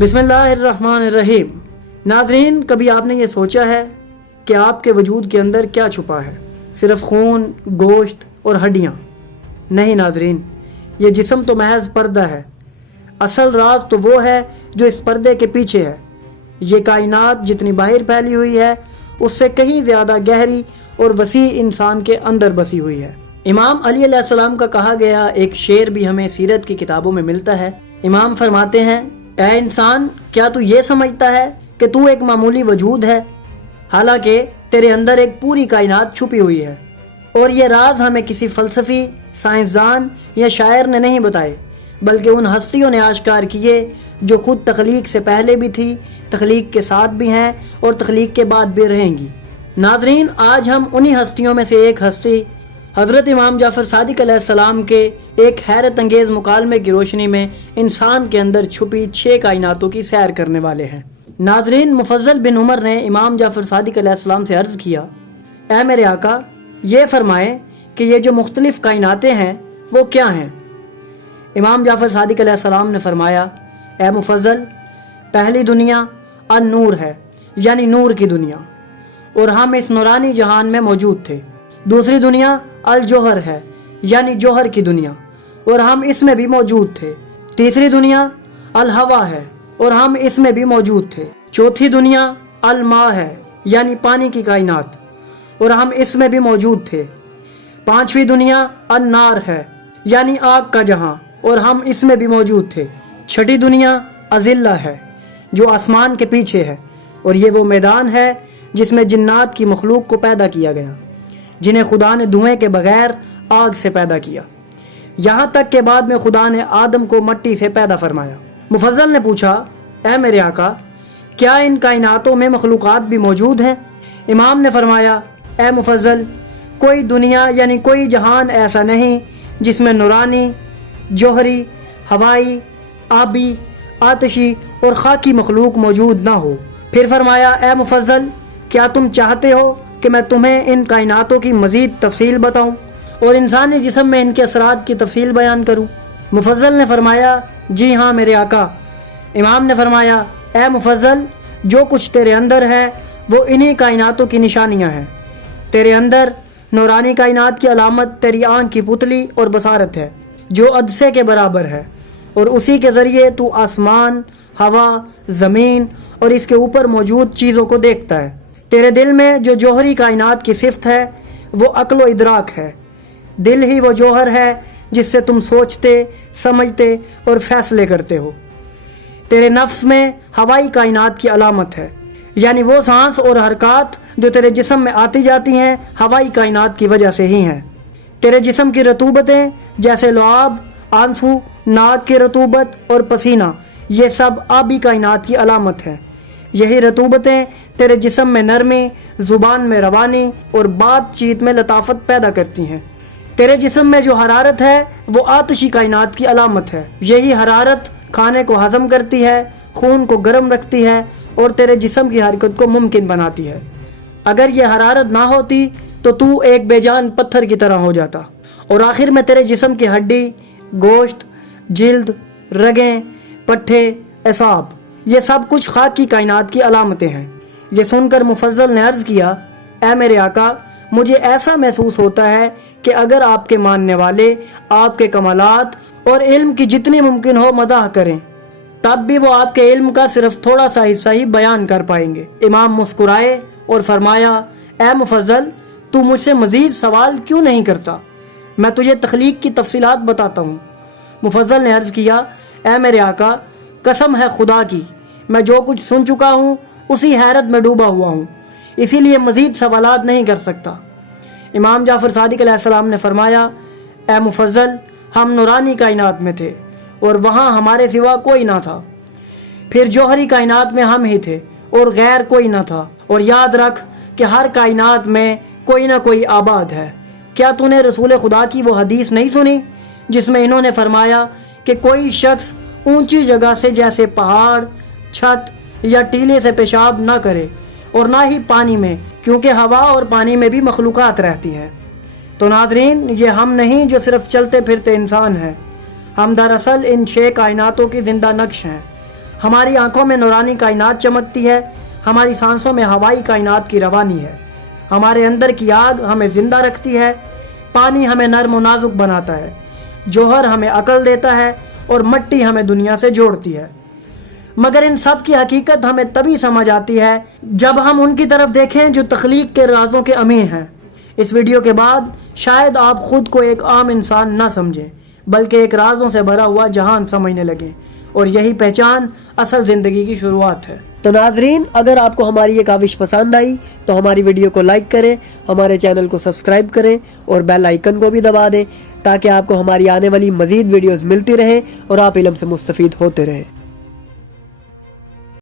بسم اللہ الرحمن الرحیم۔ ناظرین، کبھی آپ نے یہ سوچا ہے کہ آپ کے وجود کے اندر کیا چھپا ہے؟ صرف خون، گوشت اور ہڈیاں؟ نہیں ناظرین، یہ جسم تو محض پردہ ہے، اصل راز تو وہ ہے جو اس پردے کے پیچھے ہے۔ یہ کائنات جتنی باہر پھیلی ہوئی ہے اس سے کہیں زیادہ گہری اور وسیع انسان کے اندر بسی ہوئی ہے۔ امام علی علیہ السلام کا کہا گیا ایک شعر بھی ہمیں سیرت کی کتابوں میں ملتا ہے۔ امام فرماتے ہیں، اے انسان، کیا تو یہ سمجھتا ہے کہ تو ایک معمولی وجود ہے، حالانکہ تیرے اندر ایک پوری کائنات چھپی ہوئی ہے، اور یہ راز ہمیں کسی فلسفی، سائنسدان یا شاعر نے نہیں بتائے، بلکہ ان ہستیوں نے آشکار کیے جو خود تخلیق سے پہلے بھی تھی، تخلیق کے ساتھ بھی ہیں اور تخلیق کے بعد بھی رہیں گی۔ ناظرین، آج ہم انہی ہستیوں میں سے ایک ہستی حضرت امام جعفر صادق علیہ السلام کے ایک حیرت انگیز مکالمے کی روشنی میں انسان کے اندر چھپی 6 کائناتوں کی سیر کرنے والے ہیں۔ ناظرین، مفضل بن عمر نے امام جعفر صادق علیہ السلام سے عرض کیا، اے میرے آقا، یہ فرمائیں کہ یہ جو مختلف کائناتیں ہیں وہ کیا ہیں؟ امام جعفر صادق علیہ السلام نے فرمایا، اے مفضل، پہلی دنیا النور ہے، یعنی نور کی دنیا، اور ہم اس نورانی جہان میں موجود تھے۔ دوسری دنیا الجوہر ہے، یعنی جوہر کی دنیا، اور ہم اس میں بھی موجود تھے۔ تیسری دنیا الہوا ہے، اور ہم اس میں بھی موجود تھے۔ چوتھی دنیا الماء ہے، یعنی پانی کی کائنات، اور ہم اس میں بھی موجود تھے۔ پانچویں دنیا النار ہے، یعنی آگ کا جہاں، اور ہم اس میں بھی موجود تھے۔ چھٹی دنیا اذلہ ہے، جو آسمان کے پیچھے ہے، اور یہ وہ میدان ہے جس میں جنات کی مخلوق کو پیدا کیا گیا، جنہیں خدا نے دھوئیں کے بغیر آگ سے پیدا کیا، یہاں تک کہ بعد میں خدا نے آدم کو مٹی سے پیدا فرمایا۔ مفضل نے پوچھا، اے میرے آقا، کیا ان کائناتوں میں مخلوقات بھی موجود ہیں؟ امام نے فرمایا، اے مفضل، کوئی دنیا یعنی کوئی جہان ایسا نہیں جس میں نورانی، جوہری، ہوائی، آبی، آتشی اور خاکی مخلوق موجود نہ ہو۔ پھر فرمایا، اے مفضل، کیا تم چاہتے ہو کہ میں تمہیں ان کائناتوں کی مزید تفصیل بتاؤں اور انسانی جسم میں ان کے اثرات کی تفصیل بیان کروں؟ مفضل نے فرمایا، جی ہاں میرے آقا۔ امام نے فرمایا، اے مفضل، جو کچھ تیرے اندر ہے وہ انہی کائناتوں کی نشانیاں ہیں۔ تیرے اندر نورانی کائنات کی علامت تیری آنکھ کی پتلی اور بصارت ہے، جو عدسے کے برابر ہے، اور اسی کے ذریعے تو آسمان، ہوا، زمین اور اس کے اوپر موجود چیزوں کو دیکھتا ہے۔ تیرے دل میں جو جوہری کائنات کی صفت ہے وہ عقل و ادراک ہے۔ دل ہی وہ جوہر ہے جس سے تم سوچتے، سمجھتے اور فیصلے کرتے ہو۔ تیرے نفس میں ہوائی کائنات کی علامت ہے، یعنی وہ سانس اور حرکات جو تیرے جسم میں آتی جاتی ہیں ہوائی کائنات کی وجہ سے ہی ہیں۔ تیرے جسم کی رطوبتیں جیسے لعاب، آنسو، ناک کی رطوبت اور پسینہ، یہ سب آبی کائنات کی علامت ہے۔ یہی رطوبتیں تیرے جسم میں نرمی، زبان میں روانی اور بات چیت میں لطافت پیدا کرتی ہیں۔ تیرے جسم میں جو حرارت ہے وہ آتشی کائنات کی علامت ہے۔ یہی حرارت کھانے کو ہضم کرتی ہے، خون کو گرم رکھتی ہے اور تیرے جسم کی حرکت کو ممکن بناتی ہے۔ اگر یہ حرارت نہ ہوتی تو ایک بے جان پتھر کی طرح ہو جاتا، اور آخر میں تیرے جسم کی ہڈی، گوشت، جلد، رگیں، پٹھے، اعصاب، یہ سب کچھ خاک کی کائنات کی علامتیں ہیں۔ یہ سن کر مفضل نے عرض کیا، اے میرے آقا، مجھے ایسا محسوس ہوتا ہے کہ اگر آپ کے ماننے والے آپ کے کمالات اور علم کی جتنی ممکن ہو مداح کریں تب بھی وہ آپ کے علم کا صرف تھوڑا سا حصہ ہی بیان کر پائیں گے۔ امام مسکرائے اور فرمایا، اے مفضل، تو مجھ سے مزید سوال کیوں نہیں کرتا؟ میں تجھے تخلیق کی تفصیلات بتاتا ہوں۔ مفضل نے عرض کیا، اے میرے آقا، قسم ہے خدا کی، میں جو کچھ سن چکا ہوں اسی حیرت میں ڈوبا ہوا ہوں، اسی لیے مزید سوالات نہیں کر سکتا۔ امام جعفر صادق علیہ السلام نے فرمایا، اے مفضل، ہم نورانی کائنات میں تھے اور وہاں ہمارے سوا کوئی نہ تھا۔ پھر جوہری کائنات میں ہم ہی تھے اور غیر کوئی نہ تھا، اور یاد رکھ کہ ہر کائنات میں کوئی نہ کوئی آباد ہے۔ کیا تو نے رسول خدا کی وہ حدیث نہیں سنی جس میں انہوں نے فرمایا کہ کوئی شخص اونچی جگہ سے جیسے پہاڑ، چھت یا ٹیلے سے پیشاب نہ کرے، اور نہ ہی پانی میں، کیونکہ ہوا اور پانی میں بھی مخلوقات رہتی ہیں۔ تو ناظرین، یہ ہم نہیں جو صرف چلتے پھرتے انسان ہیں، ہم دراصل ان 6 کائناتوں کی زندہ نقش ہیں۔ ہماری آنکھوں میں نورانی کائنات چمکتی ہے، ہماری سانسوں میں ہوائی کائنات کی روانی ہے، ہمارے اندر کی آگ ہمیں زندہ رکھتی ہے، پانی ہمیں نرم و نازک بناتا ہے، جوہر ہمیں عقل دیتا ہے اور مٹی ہمیں دنیا سے جوڑتی ہے۔ مگر ان سب کی حقیقت ہمیں تبھی سمجھ آتی ہے جب ہم ان کی طرف دیکھیں جو تخلیق کے رازوں کے امیر ہیں۔ اس ویڈیو کے بعد شاید آپ خود کو ایک عام انسان نہ سمجھیں بلکہ ایک رازوں سے بھرا ہوا جہان سمجھنے لگیں، اور یہی پہچان اصل زندگی کی شروعات ہے۔ تو ناظرین، اگر آپ کو ہماری یہ کاوش پسند آئی تو ہماری ویڈیو کو لائک کریں، ہمارے چینل کو سبسکرائب کریں اور بیل آئیکن کو بھی دبا دیں تاکہ آپ کو ہماری آنے والی مزید ویڈیوز ملتی رہیں اور آپ علم سے مستفید ہوتے رہیں۔